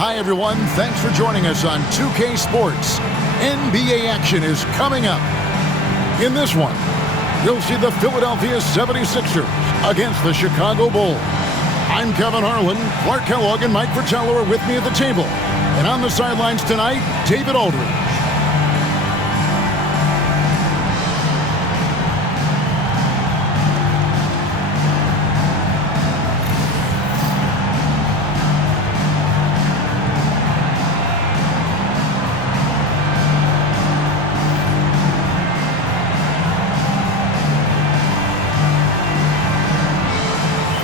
Hi, everyone. Thanks for joining us on 2K Sports. NBA action is coming up. In this one, you'll see the Philadelphia 76ers against the Chicago Bulls. I'm Kevin Harlan. Clark Kellogg and Mike Fratello are with me at the table. And on the sidelines tonight, David Aldridge.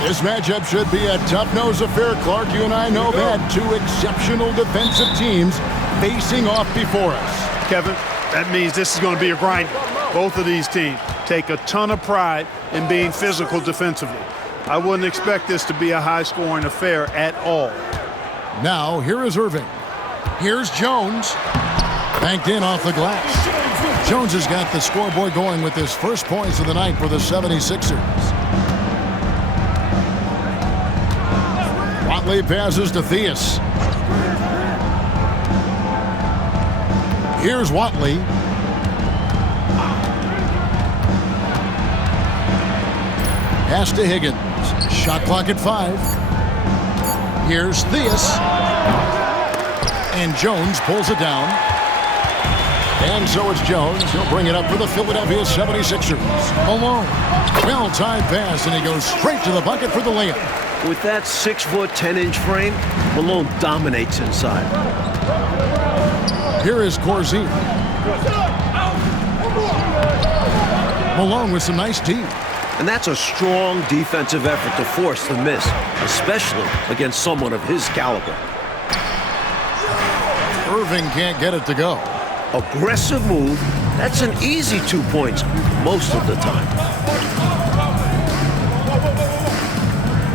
This matchup should be a tough-nosed affair, Clark. You and I know that. Two exceptional defensive teams facing off before us. Kevin, that means this is going to be a grind. Both of these teams take a ton of pride in being physical defensively. I wouldn't expect this to be a high-scoring affair at all. Now, here is Irving. Here's Jones. Banked in off the glass. Jones has got the scoreboard going with his first points of the night for the 76ers. Watley passes to Theus. Here's Watley. Pass to Higgins. Shot clock at 5. Here's Theus. And Jones pulls it down. And so it's Jones. He'll bring it up for the Philadelphia 76ers. Malone. Well-timed pass, and he goes straight to the bucket for the layup. With that 6-foot, 10-inch frame, Malone dominates inside. Here is Corzine. Malone with some nice D. And that's a strong defensive effort to force the miss, especially against someone of his caliber. Irving can't get it to go. Aggressive move. That's an easy 2 points most of the time.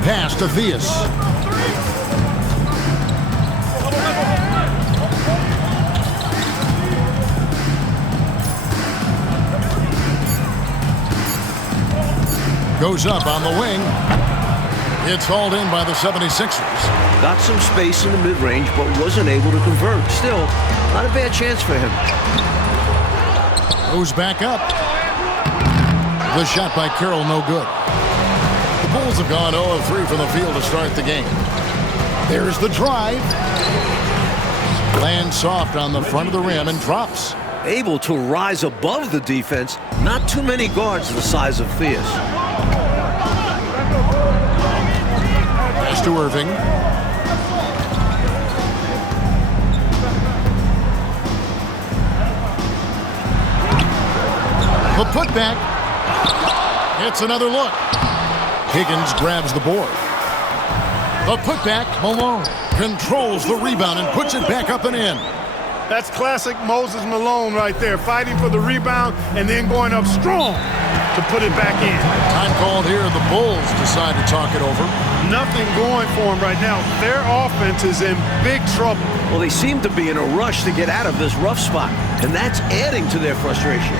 Pass to Theus. Goes up on the wing. It's hauled in by the 76ers. Got some space in the mid-range, but wasn't able to convert. Still, not a bad chance for him. Goes back up. The shot by Carroll, no good. The Bulls have gone 0 of 3 from the field to start the game. There's the drive. Lands soft on the front of the rim and drops. Able to rise above the defense. Not too many guards the size of Theus. Pass to Irving. The putback. It's another look. Higgins grabs the board. The putback, Malone controls the rebound and puts it back up and in. That's classic Moses Malone right there, fighting for the rebound and then going up strong to put it back in. Time called here. The Bulls decide to talk it over. Nothing going for them right now. Their offense is in big trouble. Well, they seem to be in a rush to get out of this rough spot, and that's adding to their frustration.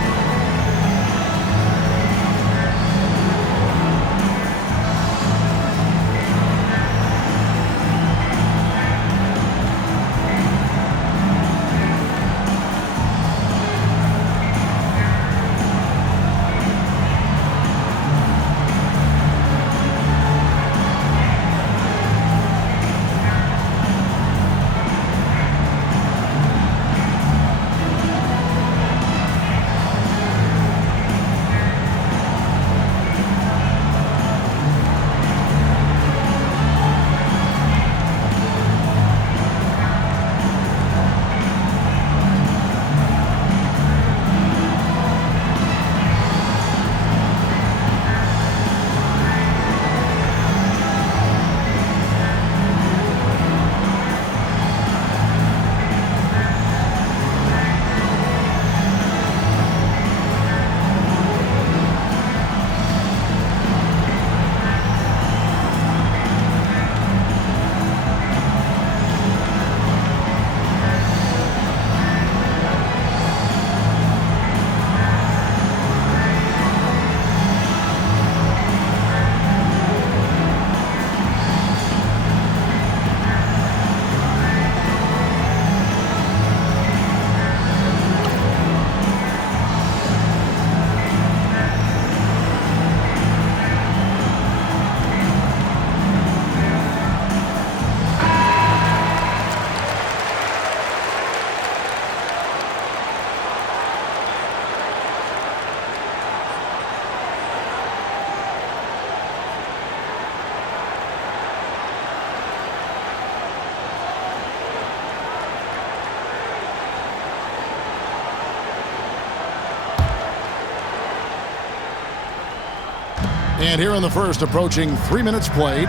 And here in the first, approaching 3 minutes played.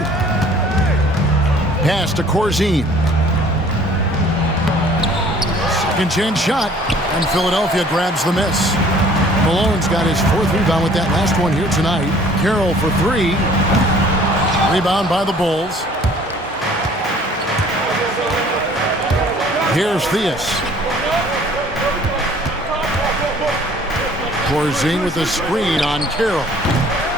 Pass to Corzine. Second chance shot, and Philadelphia grabs the miss. Malone's got his 4th rebound with that last one here tonight. Carroll for 3. Rebound by the Bulls. Here's Theus. Corzine with a screen on Carroll.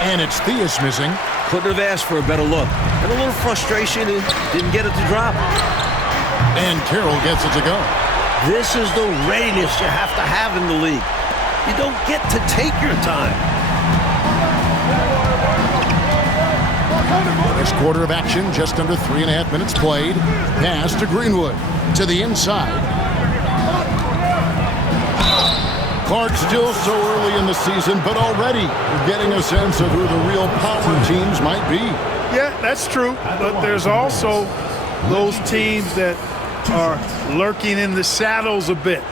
And it's Theus missing. Couldn't have asked for a better look. And a little frustration and didn't get it to drop. And Carroll gets it to go. This is the readiness you have to have in the league. You don't get to take your time. First quarter of action, just under 3.5 minutes played. Pass to Greenwood. To the inside. Clark still so early in the season, but already we're getting a sense of who the real power teams might be. Yeah, that's true. But there's also those teams that are lurking in the shadows a bit.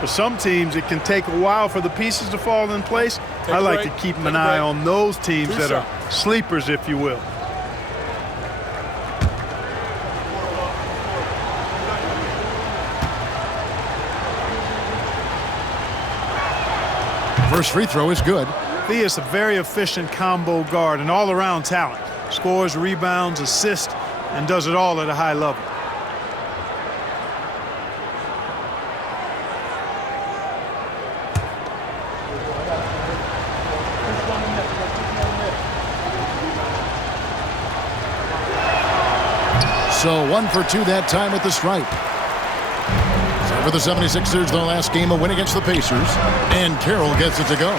For some teams, it can take a while for the pieces to fall in place. I like to keep an eye on those teams that are sleepers, if you will. First free throw is good. Theus, a very efficient combo guard and all-around talent. Scores, rebounds, assists, and does it all at a high level. So 1 for 2 that time at the stripe. For the 76ers, their last game, a win against the Pacers. And Carroll gets it to go.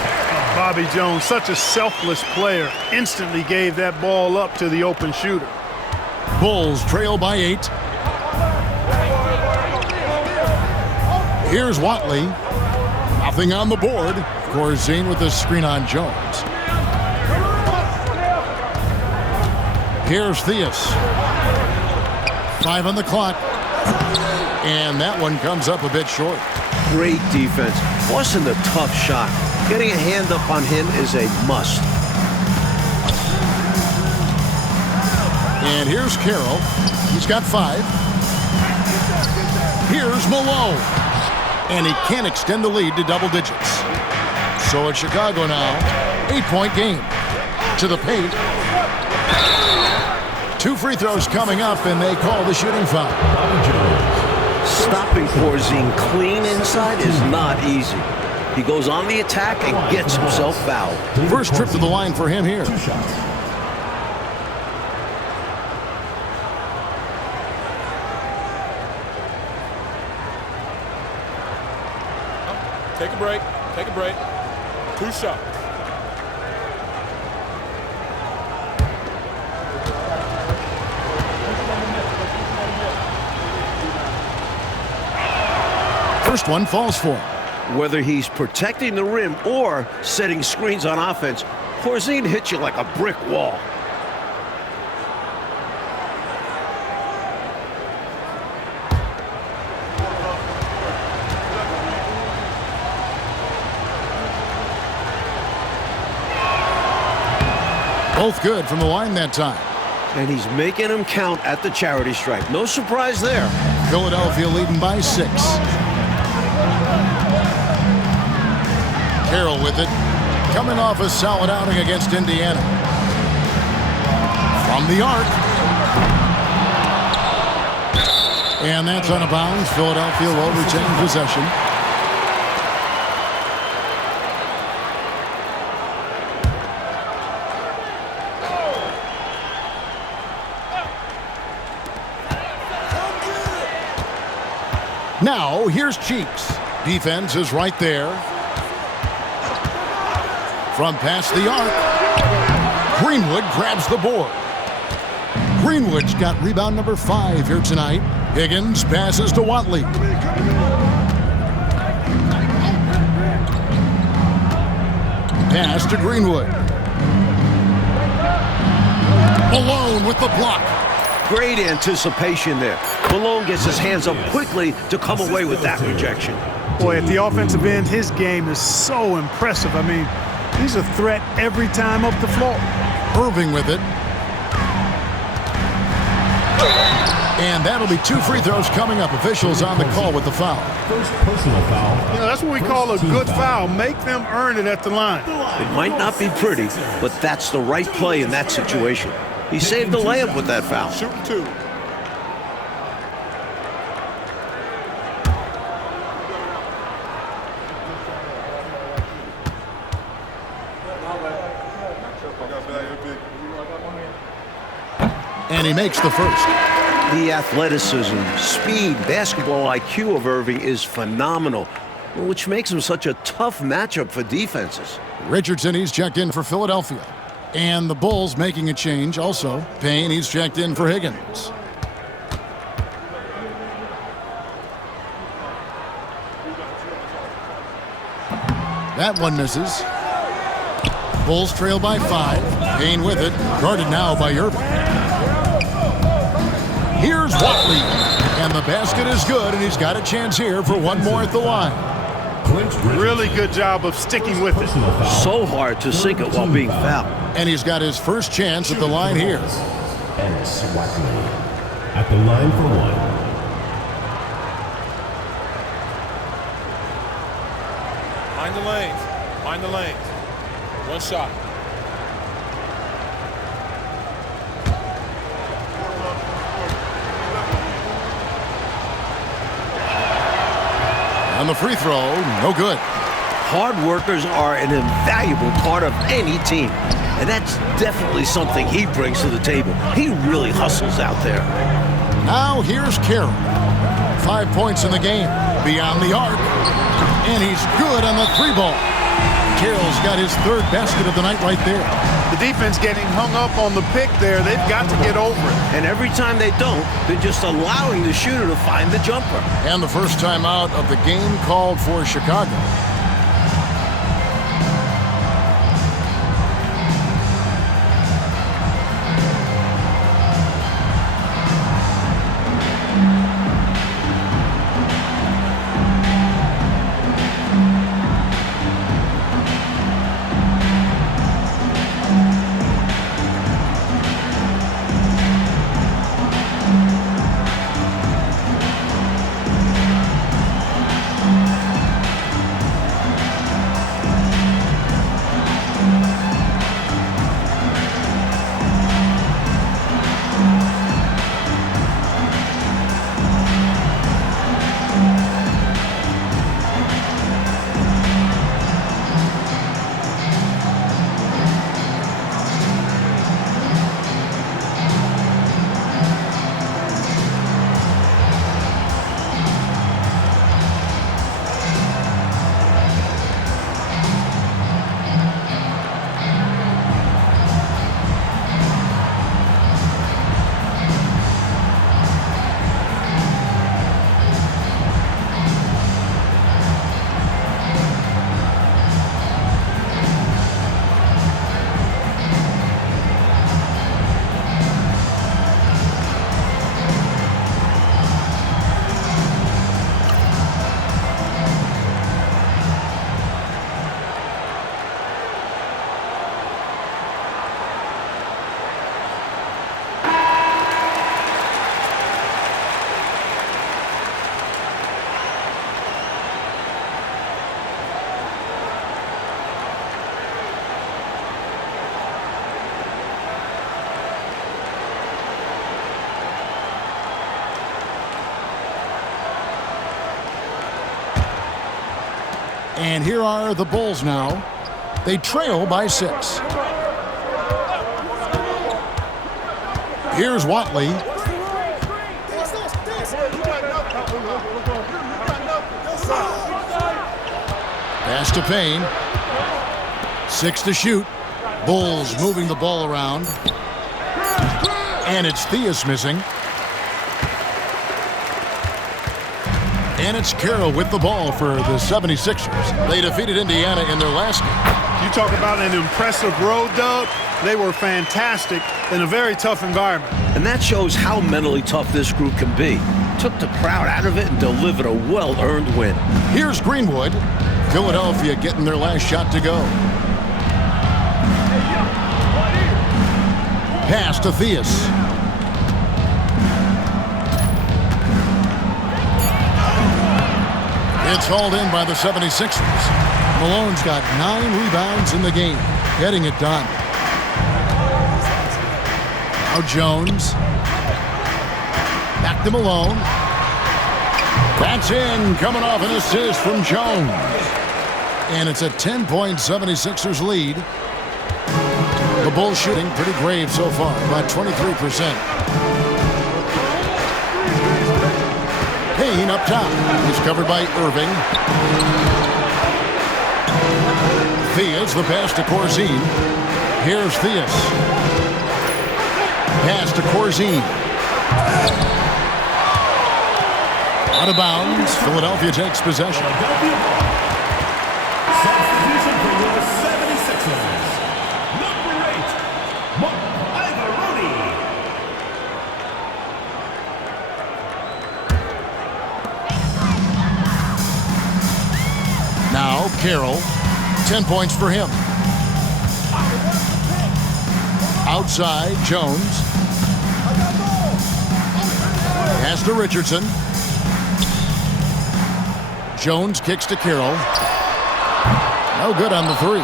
Bobby Jones, such a selfless player, instantly gave that ball up to the open shooter. Bulls trail by 8. Here's Watley. Nothing on the board. Corzine with the screen on Jones. Here's Theus. 5 on the clock. And that one comes up a bit short. Great defense. Forcing the tough shot. Getting a hand up on him is a must. And here's Carroll. He's got 5. Here's Malone. And he can't extend the lead to double digits. So it's Chicago now. 8-point game. To the paint. 2 free throws coming up, and they call the shooting foul. Stopping Corzine clean inside is not easy. He goes on the attack and gets himself fouled. First trip to the line for him here. Take a break. Take a break. 2 shots. First one falls for him. Whether he's protecting the rim or setting screens on offense, Corzine hits you like a brick wall. Both good from the line that time. And he's making them count at the charity stripe. No surprise there. Philadelphia leading by 6. Carroll with it. Coming off a solid outing against Indiana. From the arc. And that's out of bounds. Philadelphia will retain possession. Now, here's Cheeks. Defense is right there. From past the arc. Greenwood grabs the board. Greenwood's got rebound number 5 here tonight. Higgins passes to Watley. Pass to Greenwood. Malone with the block. Great anticipation there. Malone gets his hands up quickly to come away with that rejection. Boy, at the offensive end, his game is so impressive. I mean, he's a threat every time up the floor. Irving with it. And that'll be 2 free throws coming up. Officials on the call with the foul. First personal foul. You know, that's what we call a good foul. Make them earn it at the line. It might not be pretty, but that's the right play in that situation. He saved the layup with that foul. Shooting 2. And he makes the first. The athleticism, speed, basketball IQ of Irving is phenomenal, which makes him such a tough matchup for defenses. Richardson, he's checked in for Philadelphia. And the Bulls making a change also. Payne, he's checked in for Higgins. That one misses. Bulls trail by 5. Payne with it. Guarded now by Irving. Here's Watley. And the basket is good, and he's got a chance here for one more at the line. Really good job of sticking with it. So hard to sink it while being fouled. And he's got his first chance at the line here. Ennis Watley at the line for 1. Mind the lanes. Mind the lanes. 1 shot. On the free throw, no good. Hard workers are an invaluable part of any team, and that's definitely something he brings to the table. He really hustles out there. Now here's Carroll. 5 points in the game, beyond the arc, and he's good on the 3-ball. Carroll's got his 3rd basket of the night right there. The defense getting hung up on the pick there. They've got to get over it. And every time they don't, they're just allowing the shooter to find the jumper. And the first time out of the game called for Chicago. And here are the Bulls now. They trail by 6. Here's Watley. Pass to Payne. 6 to shoot. Bulls moving the ball around. And it's Theus missing. And it's Carroll with the ball for the 76ers. They defeated Indiana in their last game. You talk about an impressive road, Doug. They were fantastic in a very tough environment. And that shows how mentally tough this group can be. Took the crowd out of it and delivered a well-earned win. Here's Greenwood. Philadelphia getting their last shot to go. Pass to Theus. It's hauled in by the 76ers. Malone's got 9 rebounds in the game, getting it done. Now Jones. Back to Malone. That's in, coming off an assist from Jones. And it's a 10-point 76ers lead. The Bulls shooting pretty grave so far, about 23%. Payne up top. He's covered by Irving. Theus, the pass to Corzine. Here's Theus. Pass to Corzine. Out of bounds. Philadelphia takes possession. Substitution for your 76ers. Number 8, Mark Iavaroni. Now Carroll. 10 points for him. Outside, Jones. Pass to Richardson. Jones kicks to Carroll. No good on the 3.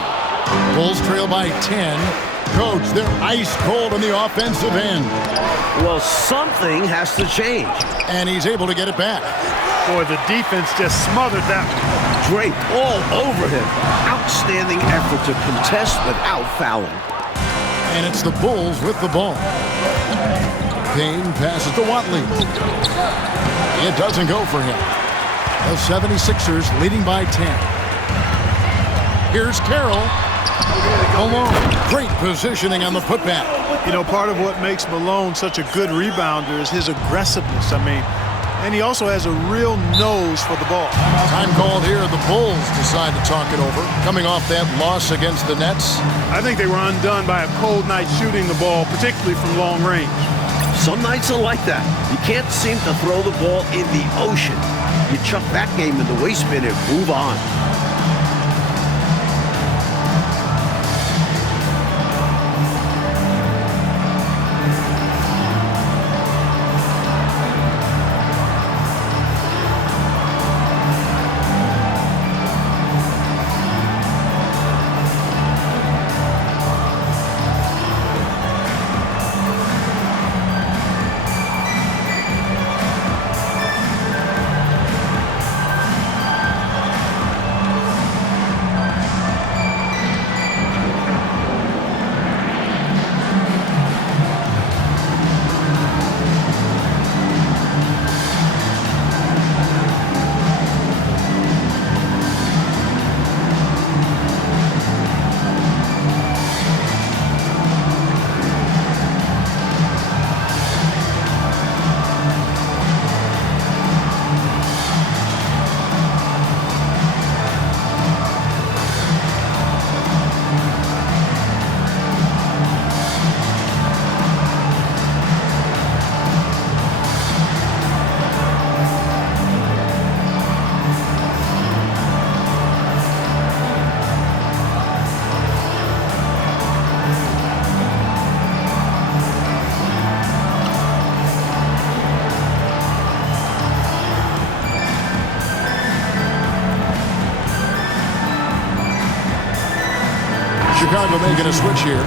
Bulls trail by 10. Coach, they're ice cold on the offensive end. Well, something has to change. And he's able to get it back. Boy, the defense just smothered that one. Draped all over him. Outstanding effort to contest without fouling. And it's the Bulls with the ball. Payne passes to Watley. It doesn't go for him. The 76ers leading by 10. Here's Carroll. Malone. Great positioning on the putback. You know, part of what makes Malone such a good rebounder is his aggressiveness. And he also has a real nose for the ball. Time called here. The Bulls decide to talk it over. Coming off that loss against the Nets. I think they were undone by a cold night shooting the ball, particularly from long range. Some nights are like that. You can't seem to throw the ball in the ocean. You chuck that game in the waste bin and move on. Chicago making a switch here.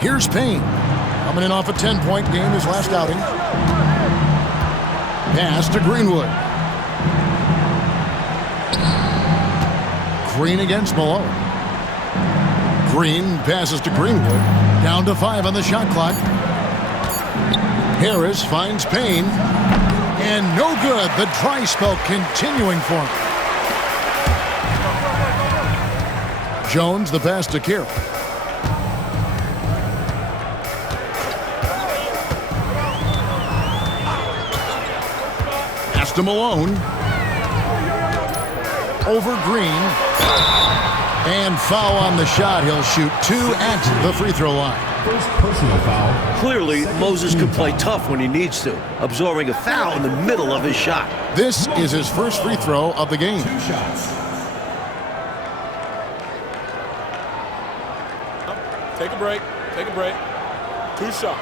Here's Payne. Coming in off a 10-point game his last outing. Pass to Greenwood. Green against Malone. Green passes to Greenwood. Down to 5 on the shot clock. Harris finds Payne. And no good. The dry spell continuing for him. Jones, the pass to Carroll. To Malone. over Green. And foul on the shot. He'll shoot 2 at the free throw line. First personal foul. Clearly, Moses can play tough when he needs to, absorbing a foul in the middle of his shot. This is his first free throw of the game. 2 shots. Take a break. Take a break. 2 shots.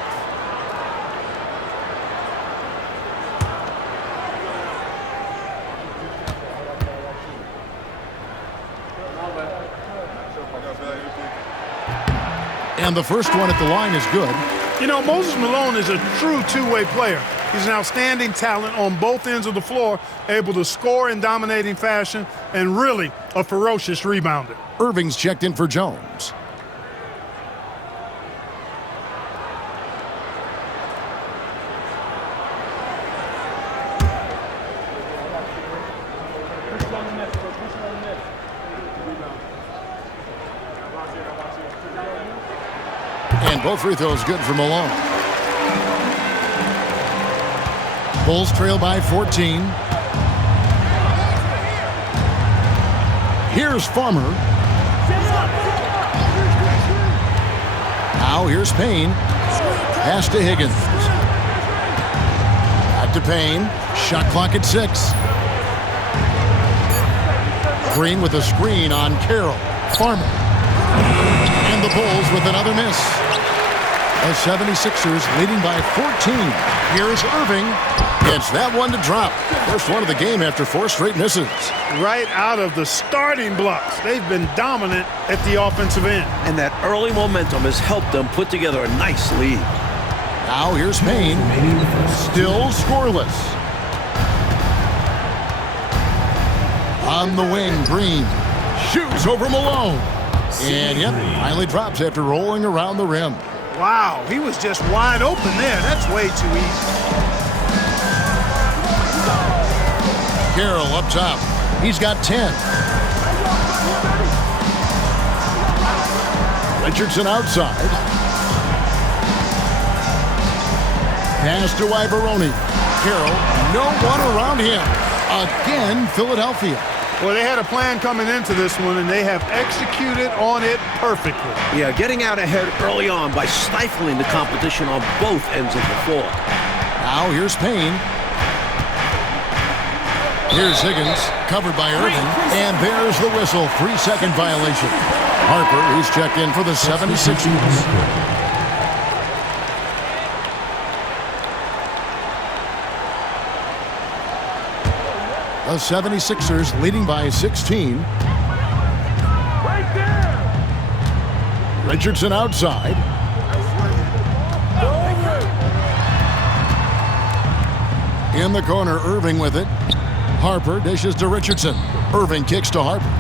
And the first one at the line is good. You know, Moses Malone is a true two-way player. He's an outstanding talent on both ends of the floor, able to score in dominating fashion, and really a ferocious rebounder. Irving's checked in for Jones. And both free throws good for Malone. Bulls trail by 14. Here's Farmer. Now here's Payne. Pass to Higgins. Back to Payne. Shot clock at 6. Green with a screen on Carroll. Farmer. And the Bulls with another miss. The 76ers leading by 14. Here's Irving. Gets that one to drop. First one of the game after 4 straight misses. Right out of the starting blocks. They've been dominant at the offensive end. And that early momentum has helped them put together a nice lead. Now here's Payne. Still scoreless. On the wing, Green shoots over Malone. And yep, finally drops after rolling around the rim. Wow, he was just wide open there. That's way too easy. Carroll up top. He's got 10. Richardson outside. Pass to Ibaroni. Carroll, no one around him. Again, Philadelphia. Well, they had a plan coming into this one, and they have executed on it perfectly. Yeah, getting out ahead early on by stifling the competition on both ends of the floor. Now here's Payne. Here's Higgins, covered by Irving, and there's the whistle. 3-second violation. Harper, who's checked in for the 76ers. The 76ers leading by 16. Right there. Richardson outside. In the corner, Irving with it. Harper dishes to Richardson. Irving kicks to Harper.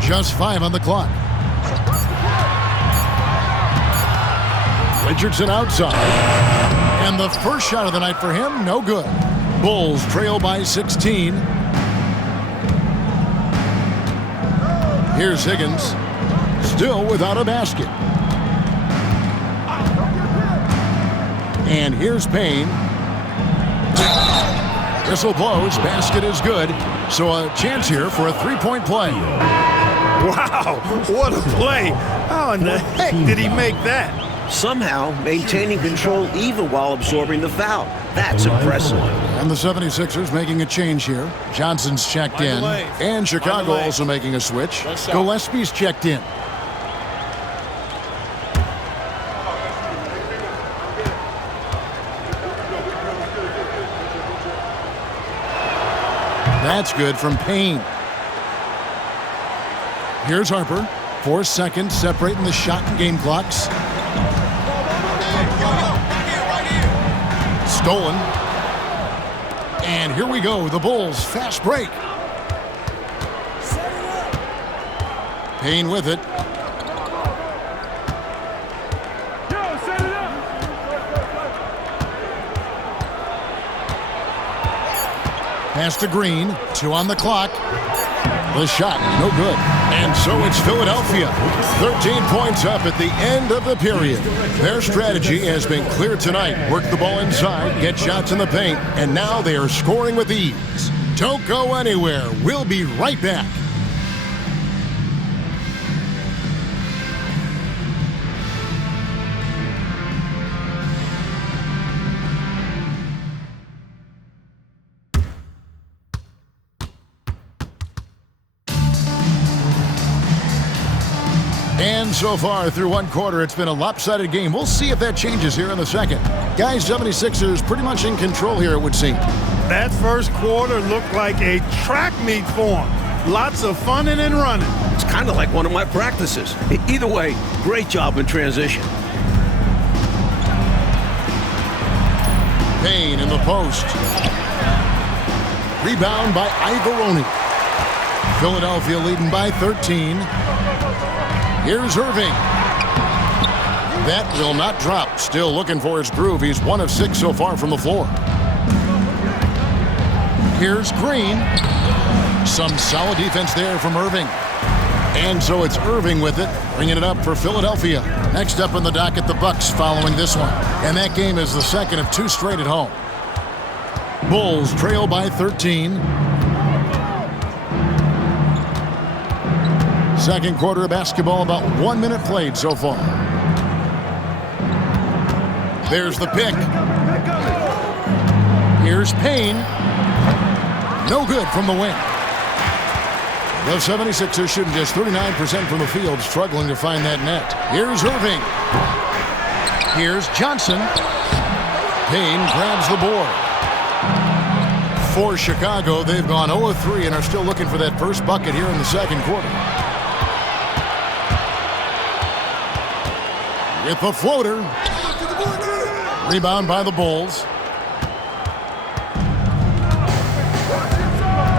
Just 5 on the clock. Richardson outside. And the first shot of the night for him, no good. Bulls trail by 16. Here's Higgins, still without a basket. And here's Payne. Whistle blows, basket is good. So a chance here for a 3-point play. Wow, what a play. How in the heck did he make that? Somehow maintaining control even while absorbing the foul. That's impressive. And the 76ers making a change here. Johnson's checked in. And Chicago also making a switch. Gillespie's checked in. That's good from Payne. Here's Harper. 4 seconds separating the shot and game clocks. Stolen. And here we go. The Bulls fast break. Payne with it. Pass to Green. 2 on the clock. The shot, no good. And so it's Philadelphia. 13 points up at the end of the period. Their strategy has been clear tonight. Work the ball inside, get shots in the paint, and now they are scoring with ease. Don't go anywhere. We'll be right back. And so far through one quarter, it's been a lopsided game. We'll see if that changes here in the second. Guys, 76ers pretty much in control here, it would seem. That first quarter looked like a track meet for them. Lots of funning and running. It's kind of like one of my practices. Either way, great job in transition. Payne in the post. Rebound by Ivoroni. Philadelphia leading by 13. Here's Irving. That will not drop. Still looking for his groove. He's 1 of 6 so far from the floor. Here's Green. Some solid defense there from Irving. And so it's Irving with it, bringing it up for Philadelphia. Next up on the docket, the Bucks following this one. And that game is the second of 2 straight at home. Bulls trail by 13. Second quarter of basketball, about 1 minute played so far. There's the pick. Here's Payne. No good from the wing. The 76ers shooting just 39% from the field, struggling to find that net. Here's Irving. Here's Johnson. Payne grabs the board. For Chicago, they've gone 0-3 and are still looking for that first bucket here in the second quarter. With the floater. Rebound by the Bulls.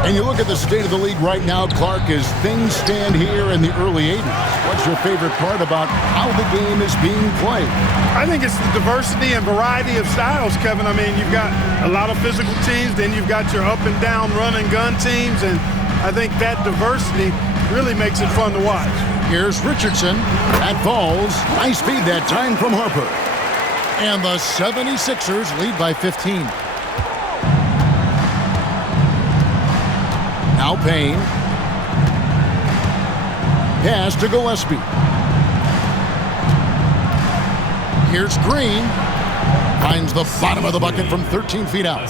And you look at the state of the league right now, Clark, as things stand here in the early 80s. What's your favorite part about how the game is being played? I think it's the diversity and variety of styles, Kevin. I mean, you've got a lot of physical teams, then you've got your up and down run and gun teams, and I think that diversity really makes it fun to watch. Here's Richardson. That falls. Nice feed that time from Harper. And the 76ers lead by 15. Now Payne. Pass to Gillespie. Here's Green. Finds the bottom of the bucket from 13 feet out.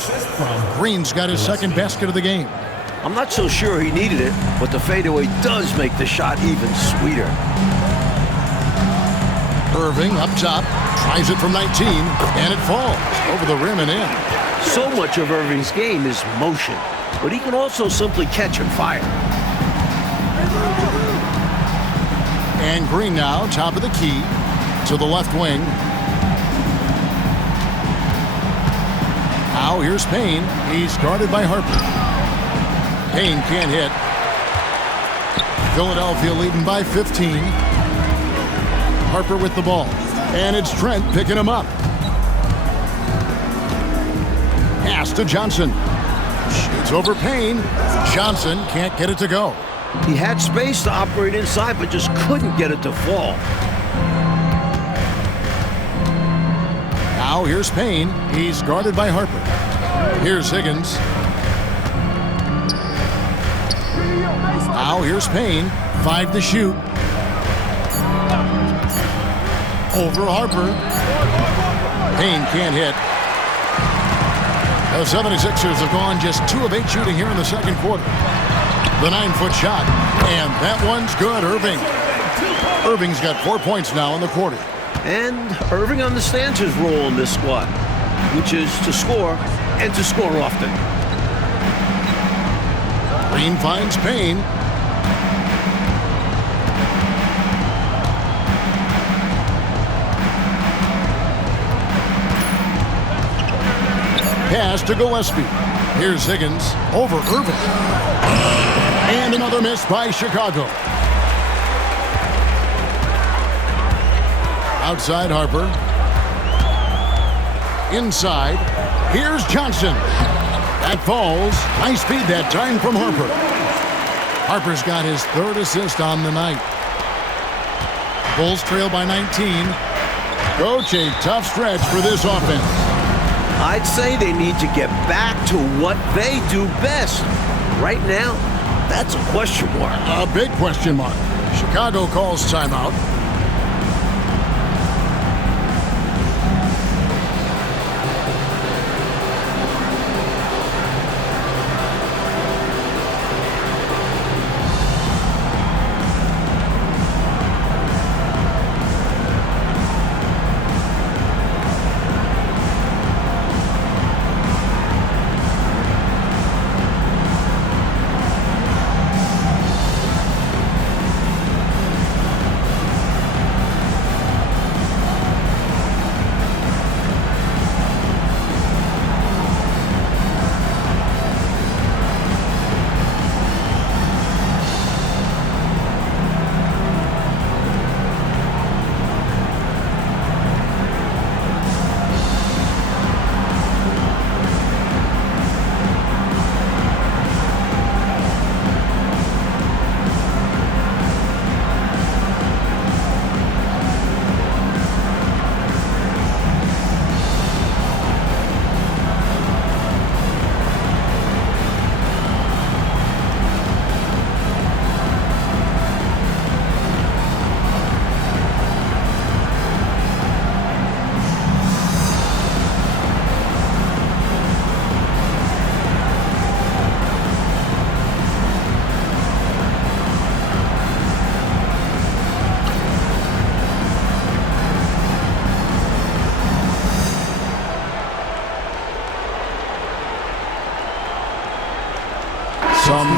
Green's got his second basket of the game. I'm not so sure he needed it, but the fadeaway does make the shot even sweeter. Irving up top. Tries it from 19, and it falls over the rim and in. So much of Irving's game is motion, but he can also simply catch and fire. And Green now, top of the key, to the left wing. Now here's Payne. He's guarded by Harper. Payne can't hit. Philadelphia leading by 15. Harper with the ball. And it's Trent picking him up. Pass to Johnson. Shoots over Payne. Johnson can't get it to go. He had space to operate inside, but just couldn't get it to fall. Now here's Payne. He's guarded by Harper. Here's Higgins. Now here's Payne. 5 to shoot. Over Harper. Payne can't hit. The 76ers have gone just 2 of 8 shooting here in the second quarter. The 9-foot shot. And that one's good. Irving. Irving's got 4 points now in the quarter. And Irving understands his role in this squad, which is to score and to score often. Green finds Payne. Pass to Gillespie. Here's Higgins over Irving. And another miss by Chicago. Outside Harper. Inside. Here's Johnson. That falls. Nice feed that time from Harper. Harper's got his 3rd assist on the night. Bulls trail by 19. Coach, a tough stretch for this offense. I'd say they need to get back to what they do best. Right now, that's a question mark. A big question mark. Chicago calls timeout.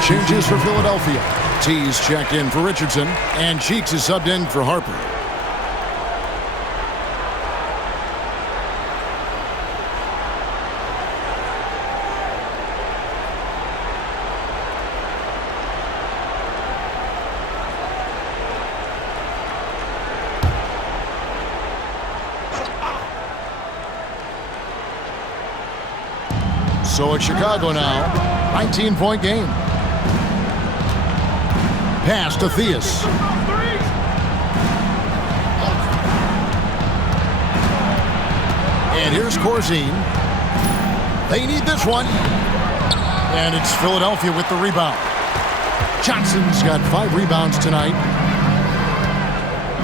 Changes for Philadelphia. T's checked in for Richardson, and Cheeks is subbed in for Harper. So it's Chicago now. 19-point game. Pass to Theus. And here's Corzine. They need this one. And it's Philadelphia with the rebound. Johnson's got 5 rebounds tonight.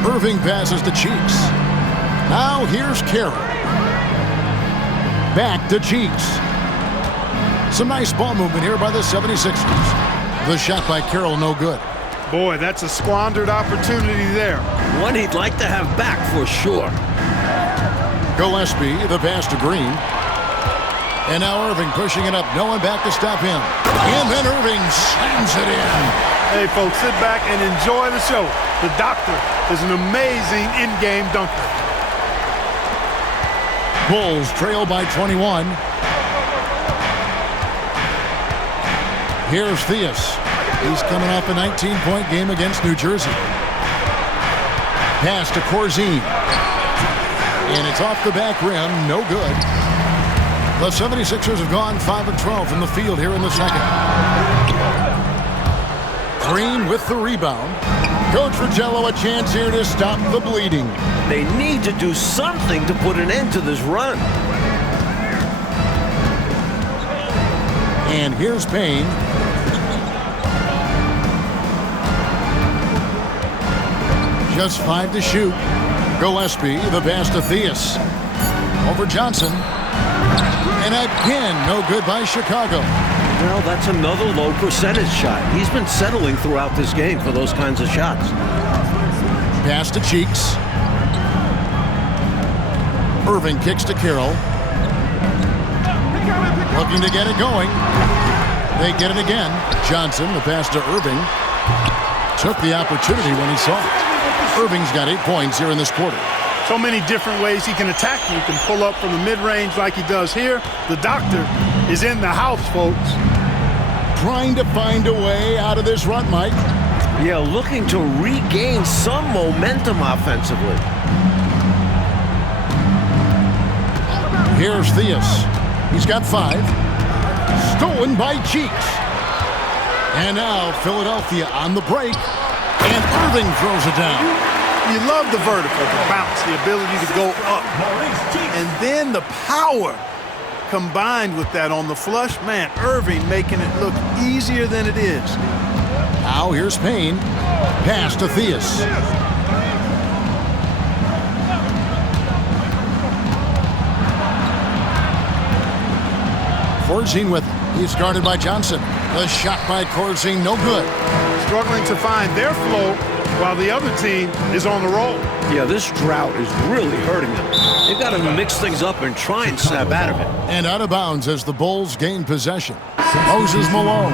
Irving passes to Cheeks. Now here's Carroll. Back to Cheeks. Some nice ball movement here by the 76ers. The shot by Carroll, no good. Boy, that's a squandered opportunity there. One he'd like to have back for sure. Gillespie, the pass to Green. And now Irving pushing it up. No one back to stop him. And then Irving slams it in. Hey, folks, sit back and enjoy the show. The doctor is an amazing in-game dunker. Bulls trail by 21. Here's Theus. He's coming off a 19-point game against New Jersey. Pass to Corzine. And it's off the back rim. No good. The 76ers have gone 5 of 12 from the field here in the second. Green with the rebound. Coach Fratello a chance here to stop the bleeding. They need to do something to put an end to this run. And here's Payne. Just 5 to shoot. Gillespie, the pass to Theus. Over Johnson. And again, no good by Chicago. Well, that's another low percentage shot. He's been settling throughout this game for those kinds of shots. Pass to Cheeks. Irving kicks to Carroll. Looking to get it going. They get it again. Johnson, the pass to Irving. Took the opportunity when he saw it. Irving's got 8 points here in this quarter. So many different ways he can attack you. He can pull up from the mid-range like he does here. The doctor is in the house, folks. Trying to find a way out of this run, Mike. Yeah, looking to regain some momentum offensively. Here's Theus. He's got 5. Stolen by Cheeks. And now Philadelphia on the break. And Irving throws it down. You love the vertical, the bounce, the ability to go up. And then the power combined with that on the flush. Man, Irving making it look easier than it is. Now here's Payne. Pass to Theus. Corzine with it. He's guarded by Johnson. The shot by Corzine, no good. Struggling to find their flow while the other team is on the roll. Yeah, this drought is really hurting them. They've got to mix things up and try and snap out of it. And out of bounds as the Bulls gain possession. Moses Malone.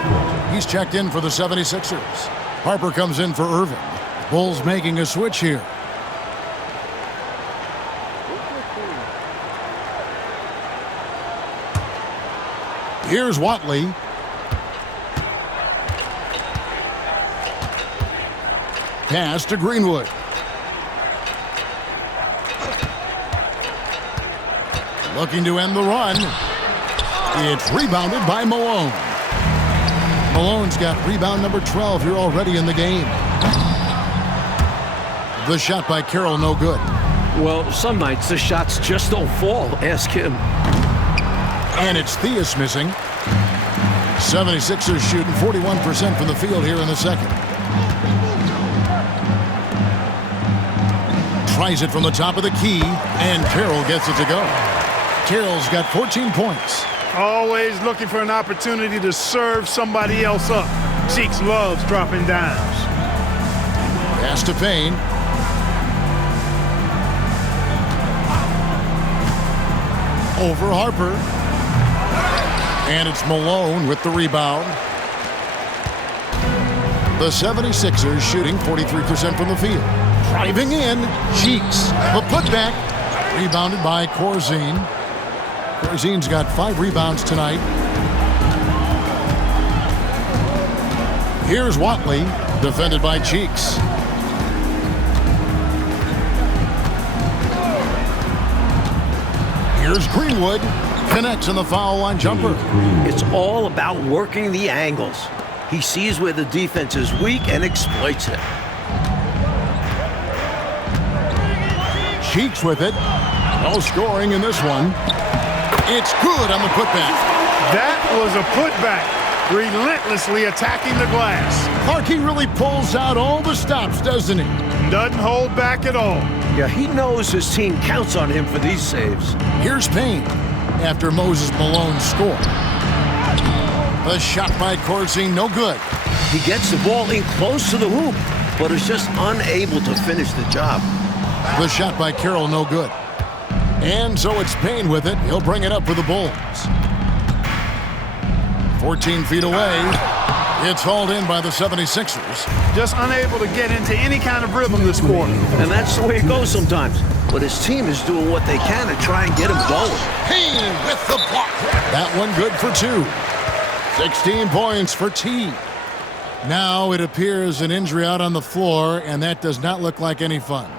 He's checked in for the 76ers. Harper comes in for Irving. Bulls making a switch here. Here's Watley. Pass to Greenwood. Looking to end the run. It's rebounded by Malone. Malone's got rebound number 12 here already in the game. The shot by Carroll, no good. Well, some nights the shots just don't fall. Ask him. And it's Theus missing. 76ers shooting 41% from the field here in the second. Tries it from the top of the key, and Carroll gets it to go. Carroll's got 14 points. Always looking for an opportunity to serve somebody else up. Cheeks loves dropping dimes. Pass to Payne. Over Harper. And it's Malone with the rebound. The 76ers shooting 43% from the field. Driving in, Cheeks. The putback. Rebounded by Corzine. Corzine's got 5 rebounds tonight. Here's Watley, defended by Cheeks. Here's Greenwood, connects on the foul line jumper. It's all about working the angles. He sees where the defense is weak and exploits it. Cheeks with it. No scoring in this one. It's good on the putback. That was a putback, relentlessly attacking the glass. Clarkey really pulls out all the stops, doesn't he? Doesn't hold back at all. Yeah, he knows his team counts on him for these saves. Here's Payne after Moses Malone scored. The shot by Corzine, no good. He gets the ball in close to the hoop, but is just unable to finish the job. The shot by Carroll, no good. And so it's Payne with it. He'll bring it up for the Bulls. 14 feet away. It's hauled in by the 76ers. Just unable to get into any kind of rhythm this quarter. And that's the way it goes sometimes. But his team is doing what they can to try and get him going. Payne with the block. That one good for 2. 16 points for T. Now it appears an injury out on the floor, and that does not look like any fun.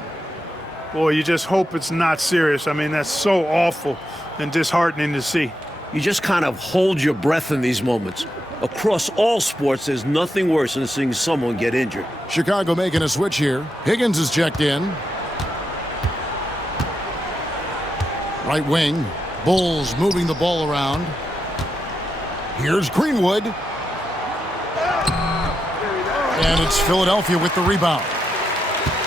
Boy, you just hope it's not serious. I mean, that's so awful and disheartening to see. You just kind of hold your breath in these moments. Across all sports, there's nothing worse than seeing someone get injured. Chicago making a switch here. Higgins is checked in. Right wing. Bulls moving the ball around. Here's Greenwood. And it's Philadelphia with the rebound.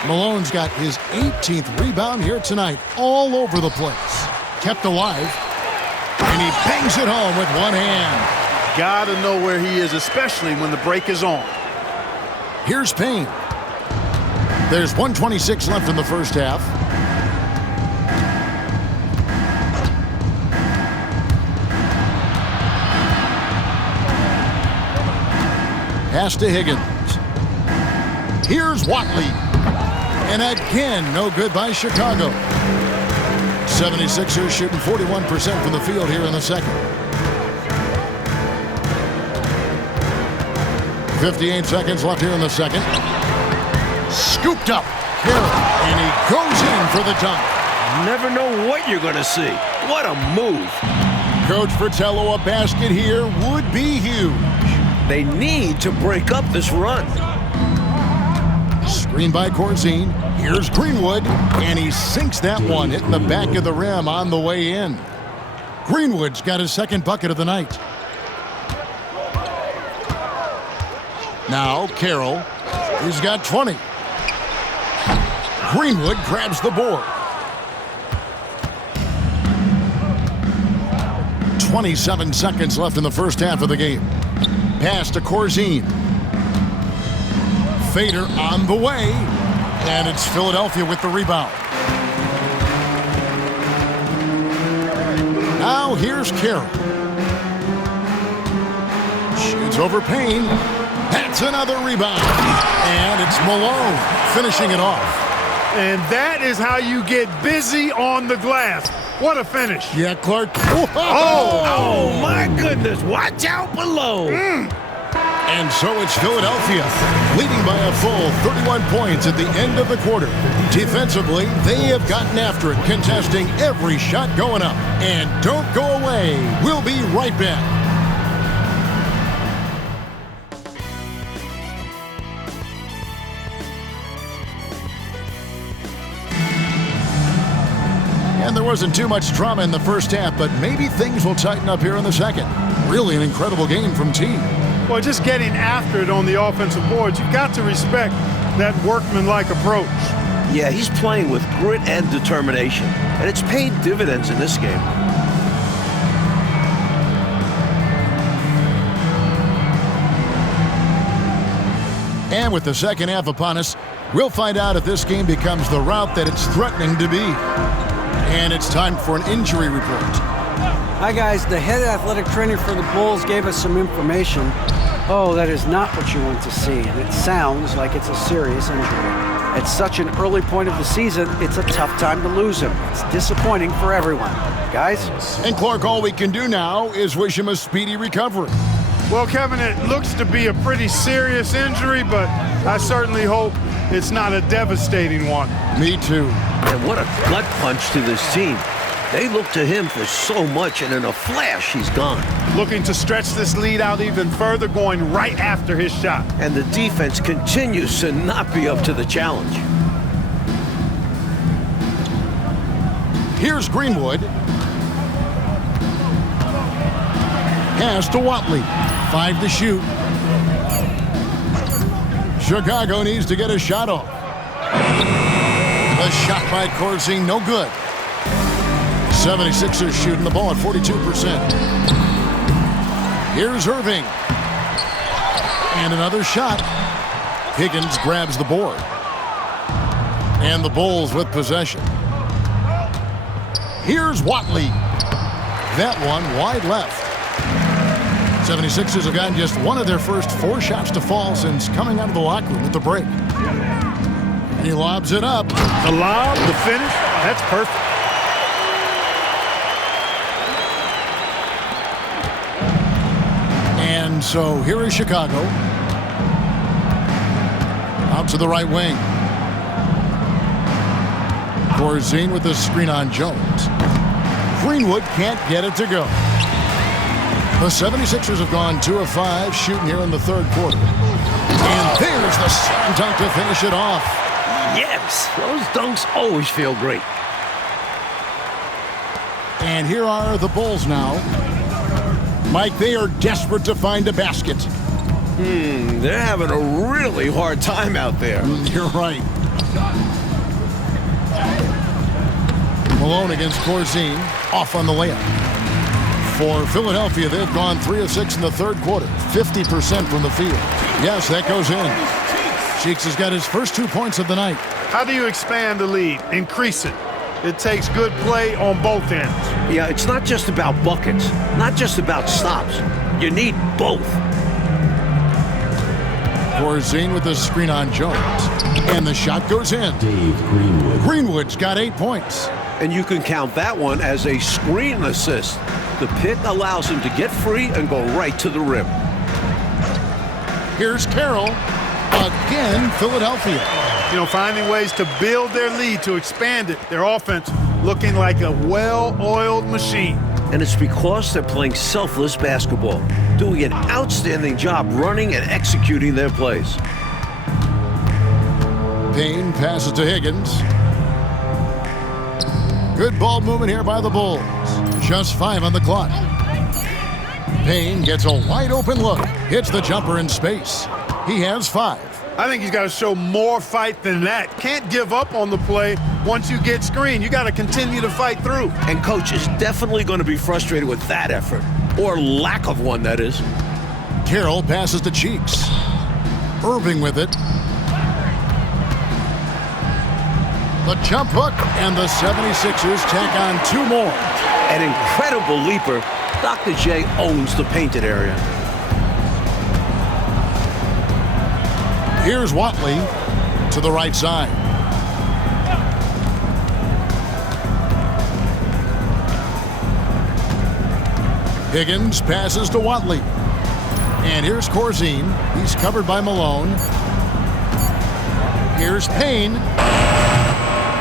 Malone's got his 18th rebound here tonight, all over the place. Kept alive. And he bangs it home with one hand. Gotta know where he is, especially when the break is on. Here's Payne. There's 1:26 left in the first half. Pass to Higgins. Here's Watley. And again, no good by Chicago. 76ers shooting 41% from the field here in the second. 58 seconds left here in the second. Scooped up. Carroll. And he goes in for the dunk. Never know what you're going to see. What a move. Coach Fratello, a basket here would be huge. They need to break up this run. Screen by Corzine. Here's Greenwood. And he sinks that one, hitting the back of the rim on the way in. Greenwood's got his second bucket of the night. Now Carroll. He's got 20. Greenwood grabs the board. 27 seconds left in the first half of the game. Pass to Corzine. Fader on the way. And it's Philadelphia with the rebound. Now here's Carroll. Shoots over Payne. That's another rebound. And it's Malone finishing it off. And that is how you get busy on the glass. What a finish. Yeah, Clark. Oh, my goodness. Watch out below. And so it's Philadelphia, leading by a full 31 points at the end of the quarter. Defensively, they have gotten after it, contesting every shot going up. And don't go away. We'll be right back. And there wasn't too much drama in the first half, but maybe things will tighten up here in the second. Really an incredible game from T. Well, just getting after it on the offensive boards, you've got to respect that workmanlike approach. Yeah, he's playing with grit and determination, and it's paid dividends in this game. And with the second half upon us, we'll find out if this game becomes the route that it's threatening to be. And it's time for an injury report. Hi guys, the head athletic trainer for the Bulls gave us some information. Oh, that is not what you want to see, and it sounds like it's a serious injury. At such an early point of the season, it's a tough time to lose him. It's disappointing for everyone. Guys? And Clark, all we can do now is wish him a speedy recovery. Well, Kevin, it looks to be a pretty serious injury, but I certainly hope it's not a devastating one. Me too. And what a gut punch to this team. They look to him for so much, and in a flash, he's gone. Looking to stretch this lead out even further, going right after his shot. And the defense continues to not be up to the challenge. Here's Greenwood. Pass to Watley. 5 to shoot. Chicago needs to get a shot off. The shot by Corzine, no good. 76ers shooting the ball at 42%. Here's Irving. And another shot. Higgins grabs the board. And the Bulls with possession. Here's Watley. That one wide left. 76ers have gotten just one of their first 4 shots to fall since coming out of the locker room at the break. And he lobs it up. The lob, the finish, that's perfect. And so here is Chicago. Out to the right wing. Corzine with the screen on Jones. Greenwood can't get it to go. The 76ers have gone 2 of 5 shooting here in the third quarter. And there's the slam dunk to finish it off. Yes, those dunks always feel great. And here are the Bulls now. Mike, they are desperate to find a basket. They're having a really hard time out there. You're right. Malone against Corzine. Off on the layup. For Philadelphia, they've gone 3 of 6 in the third quarter. 50% from the field. Yes, that goes in. Cheeks has got his first 2 points of the night. How do you expand the lead? Increase it. It takes good play on both ends. Yeah, it's not just about buckets, not just about stops. You need both. Corzine with the screen on Jones. And the shot goes in. Dave Greenwood. Greenwood's got 8 points. And you can count that one as a screen assist. The pick allows him to get free and go right to the rim. Here's Carroll. Again, Philadelphia. You know, finding ways to build their lead, to expand it. Their offense looking like a well-oiled machine. And it's because they're playing selfless basketball, doing an outstanding job running and executing their plays. Payne passes to Higgins. Good ball movement here by the Bulls. Just 5 on the clock. Payne gets a wide open look. Hits the jumper in space. He has 5. I think he's got to show more fight than that. Can't give up on the play once you get screened. You got to continue to fight through. And coach is definitely going to be frustrated with that effort, or lack of one, that is. Carroll passes to Cheeks. Irving with it. The jump hook, and the 76ers tack on 2 more. An incredible leaper. Dr. J owns the painted area. Here's Watley to the right side. Higgins passes to Watley. And here's Corzine. He's covered by Malone. Here's Payne.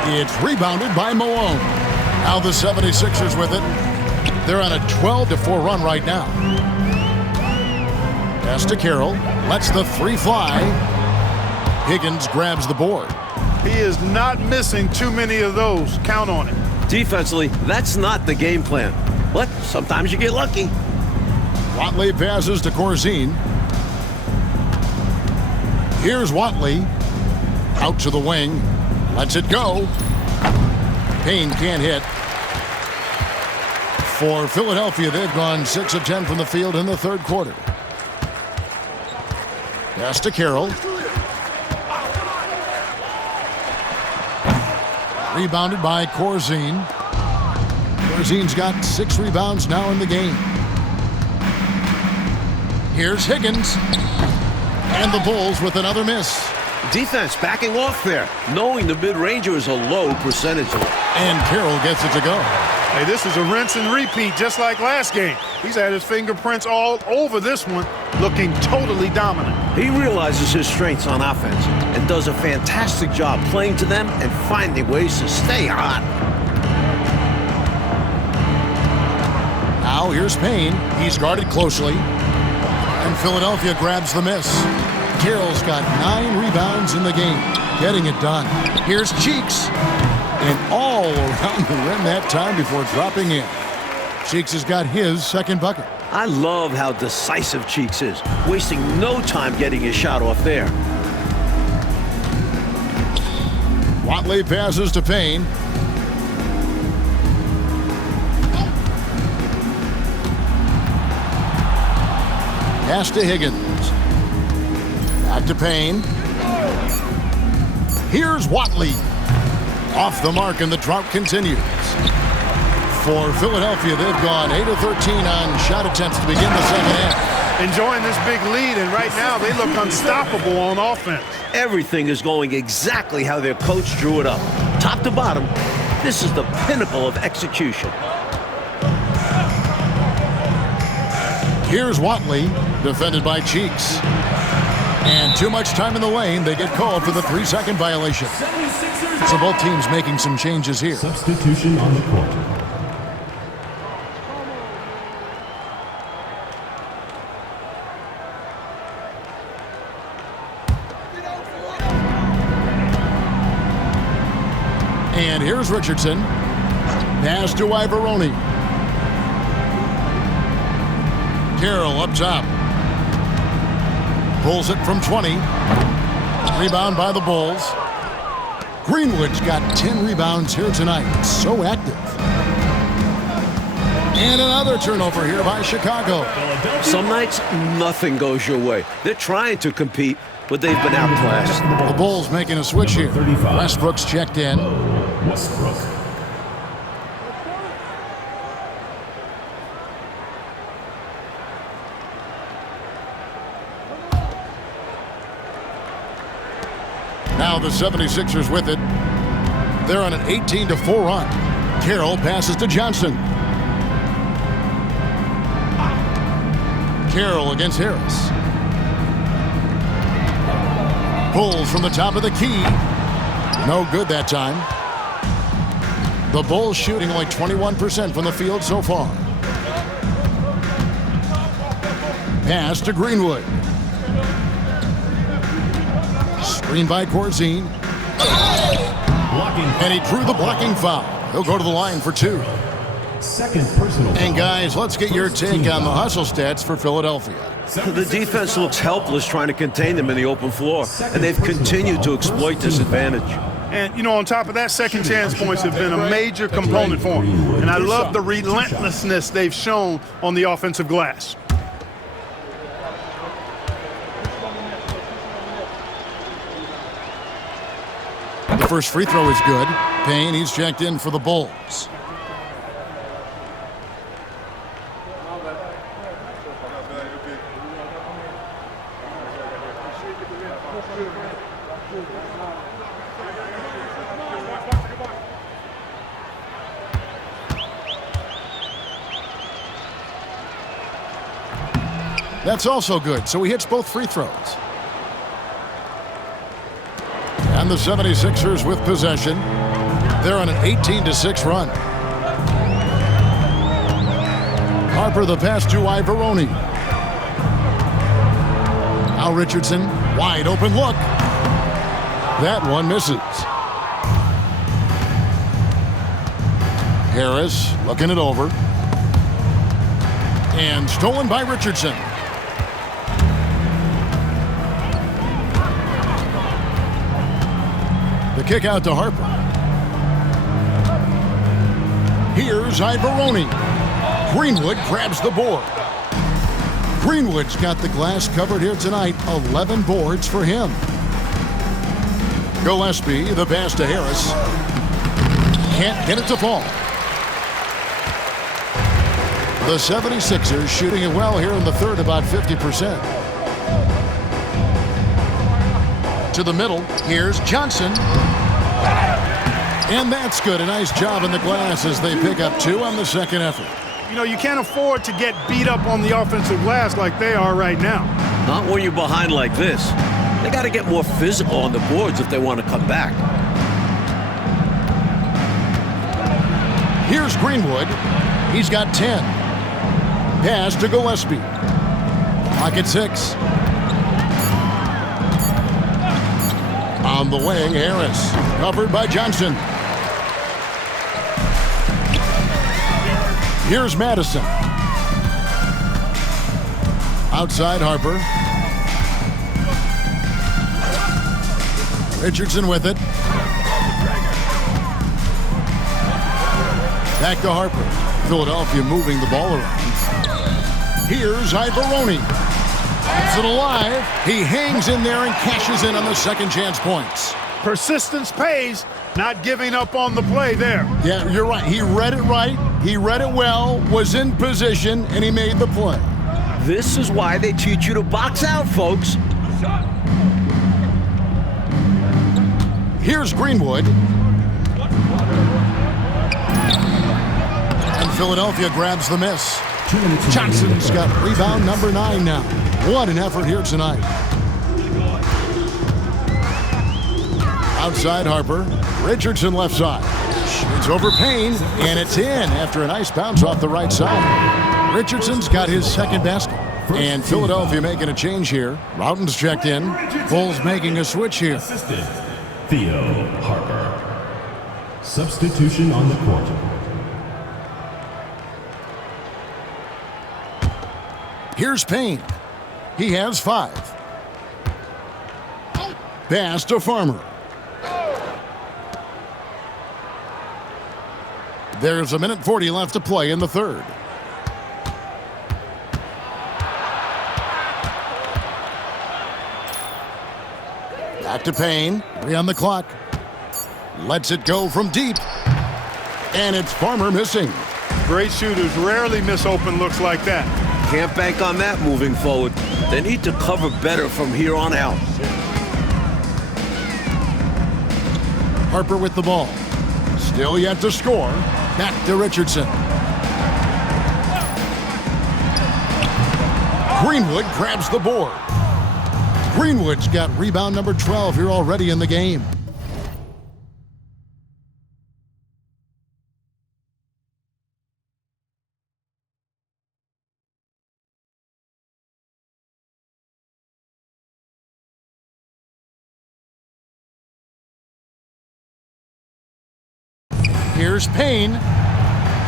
It's rebounded by Malone. Now the 76ers with it. They're on a 12-4 run right now. Pass to Carroll. Lets the 3 fly. Higgins grabs the board. He is not missing too many of those. Count on it. Defensively, that's not the game plan. But sometimes you get lucky. Watley passes to Corzine. Here's Watley. Out to the wing. Lets it go. Payne can't hit. For Philadelphia, they've gone 6 of 10 from the field in the third quarter. Pass to Carroll. Rebounded by Corzine. Corzine's got 6 rebounds now in the game. Here's Higgins. And the Bulls with another miss. Defense backing off there, knowing the mid-ranger is a low percentage. And Carroll gets it to go. Hey, this is a rinse and repeat just like last game. He's had his fingerprints all over this one, looking totally dominant. He realizes his strengths on offense and does a fantastic job playing to them and finding ways to stay hot. Now here's Payne. He's guarded closely. And Philadelphia grabs the miss. Carroll's got 9 rebounds in the game, getting it done. Here's Cheeks. And all around the rim that time before dropping in. Cheeks has got his second bucket. I love how decisive Cheeks is, wasting no time getting his shot off there. Watley passes to Payne. Pass to Higgins. Back to Payne. Here's Watley. Off the mark, and the drought continues. For Philadelphia, they've gone 8 of 13 on shot attempts to begin the second half. Enjoying this big lead, and right now they look unstoppable on offense. Everything is going exactly how their coach drew it up. Top to bottom, this is the pinnacle of execution. Here's Watley, defended by Cheeks. And too much time in the lane, they get called for the 3-second violation. So both teams making some changes here. Substitution on the court. And here's Richardson. Pass to Ivoroni. Carroll up top. Pulls it from 20. Rebound by the Bulls. Greenwood's got 10 rebounds here tonight. So active. And another turnover here by Chicago. Some nights, nothing goes your way. They're trying to compete, but they've been outclassed. The Bulls making a switch here. Westbrook's checked in. Westbrook. Now the 76ers with it. They're on an 18-4 run. Carroll passes to Johnson. Carroll against Harris. Pulls from the top of the key. No good that time. The Bulls shooting only 21% from the field so far. Pass to Greenwood. Screen by Corzine. And he drew the blocking foul. He'll go to the line for 2. Second personal. And guys, let's get your take on the hustle stats for Philadelphia. The defense looks helpless trying to contain them in the open floor, and they've continued to exploit this advantage. And, you know, on top of that, second chance points have been a major component for them. And I love the relentlessness they've shown on the offensive glass. The first free throw is good. Payne, he's checked in for the Bulls. That's also good, so he hits both free throws. And the 76ers with possession. They're on an 18-6 run. Harper the pass to Ivoroni. Now Richardson, wide open look. That one misses. Harris looking it over. And stolen by Richardson. The kick out to Harper. Here's Ivoroni. Greenwood grabs the board. Greenwood's got the glass covered here tonight. 11 boards for him. Gillespie, the pass to Harris. Can't get it to fall. The 76ers shooting it well here in the third, about 50%. To the middle, here's Johnson. And that's good. A nice job in the glass as they pick up 2 on the second effort. You know, you can't afford to get beat up on the offensive glass like they are right now. Not when you're behind like this. They got to get more physical on the boards if they want to come back. Here's Greenwood. He's got 10. Pass to Gillespie. Pocket 6. On the way, Harris. Covered by Johnson. Here's Madison. Outside Harper. Richardson with it. Back to Harper. Philadelphia moving the ball around. Here's Ivoroni. Keeps it alive. He hangs in there and cashes in on the second chance points. Persistence pays, not giving up on the play there. Yeah, you're right. He read it right. He read it well, was in position, and he made the play. This is why they teach you to box out, folks. Here's Greenwood. And Philadelphia grabs the miss. Johnson's got rebound number 9 now. What an effort here tonight. Outside Harper. Richardson left side. It's over Payne, and it's in after a nice bounce off the right side. Richardson's got his second basket. And Philadelphia making a change here. Routen's checked in. Bulls making a switch here. Assistant Theo Harper. Substitution on the court. Here's Payne. He has 5. Pass to Farmer. There's 1:40 left to play in the third. Back to Payne. 3 on the clock. Lets it go from deep. And it's Farmer missing. Great shooters rarely miss open looks like that. Can't bank on that moving forward. They need to cover better from here on out. Harper with the ball. Still yet to score. Back to Richardson. Greenwood grabs the board. Greenwood's got rebound number 12 here already in the game. Here's Payne.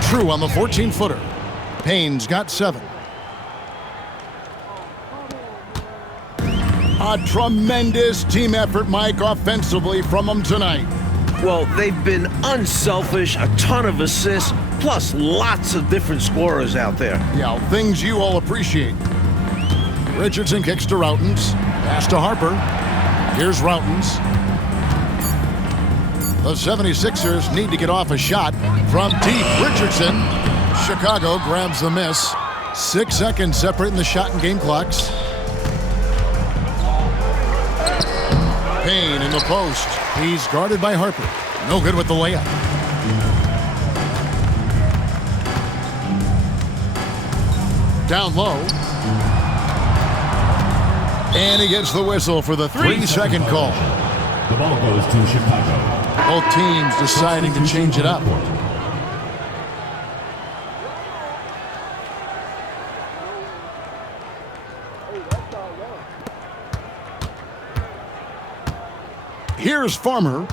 True on the 14-footer. Payne's got 7. A tremendous team effort, Mike, offensively from them tonight. Well, they've been unselfish, a ton of assists, plus lots of different scorers out there. Yeah, things you all appreciate. Richardson kicks to Routens. Pass to Harper. Here's Routens. The 76ers need to get off a shot from deep. Richardson. Chicago grabs the miss. 6 seconds separating the shot and game clocks. Payne in the post. He's guarded by Harper. No good with the layup. Down low. And he gets the whistle for the 3-second call. The ball goes to Chicago. Both teams deciding to change it up. Here's Farmer.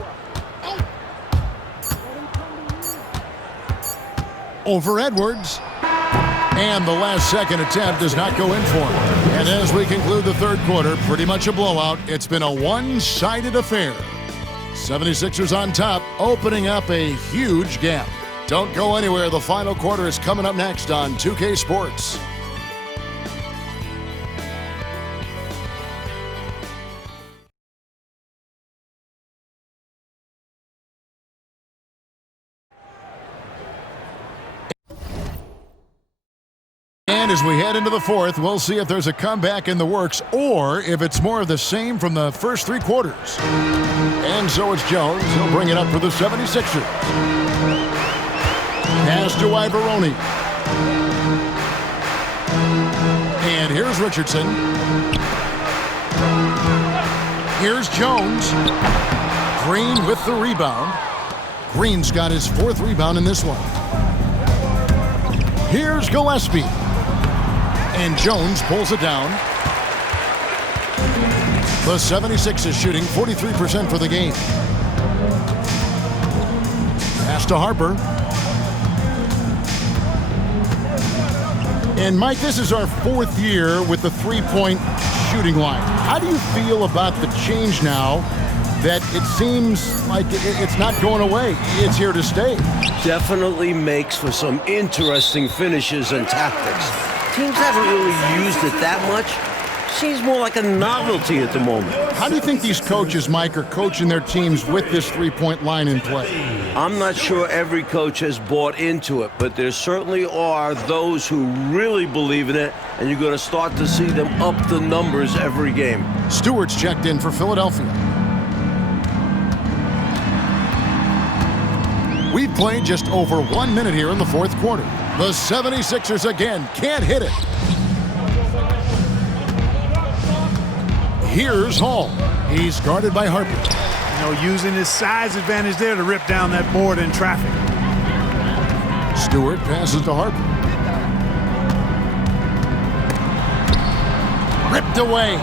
Over Edwards. And the last second attempt does not go in for him. And as we conclude the third quarter, pretty much a blowout. It's been a one-sided affair. 76ers on top, opening up a huge gap. Don't go anywhere. The final quarter is coming up next on 2K Sports. And as we head into the fourth, we'll see if there's a comeback in the works or if it's more of the same from the first three quarters. And so it's Jones. He'll bring it up for the 76ers. Pass to Ivoroni. And here's Richardson. Here's Jones. Green with the rebound. Green's got his fourth rebound in this one. Here's Gillespie. And Jones pulls it down. The 76ers shooting 43% for the game. Pass to Harper. And Mike, this is our fourth year with the three-point shooting line. How do you feel about the change now that it seems like it's not going away? It's here to stay. Definitely makes for some interesting finishes and tactics. Teams haven't really used it that much. Seems more like a novelty at the moment. How do you think these coaches, Mike, are coaching their teams with this three-point line in play? I'm not sure every coach has bought into it, but there certainly are those who really believe in it, and you're going to start to see them up the numbers every game. Stewart's checked in for Philadelphia. We've played just over 1 minute here in the fourth quarter. The 76ers again can't hit it. Here's Hall. He's guarded by Harper. You know, using his size advantage there to rip down that board in traffic. Stewart passes to Harper. Ripped away.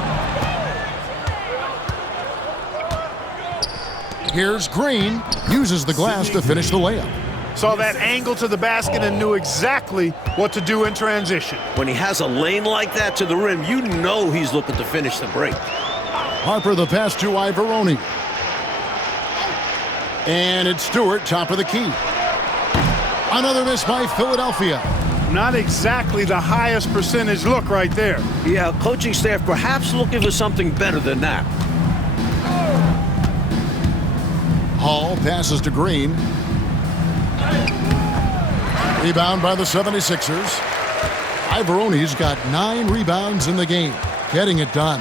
Here's Green. Uses the glass to finish the layup. Saw that angle to the basket and knew exactly what to do in transition. When he has a lane like that to the rim, you know he's looking to finish the break. Harper the pass to Ivoroni. And it's Stewart, top of the key. Another miss by Philadelphia. Not exactly the highest percentage look right there. Yeah, coaching staff perhaps looking for something better than that. Hall passes to Green. Rebound by the 76ers. Ivoroni's got 9 rebounds in the game, getting it done.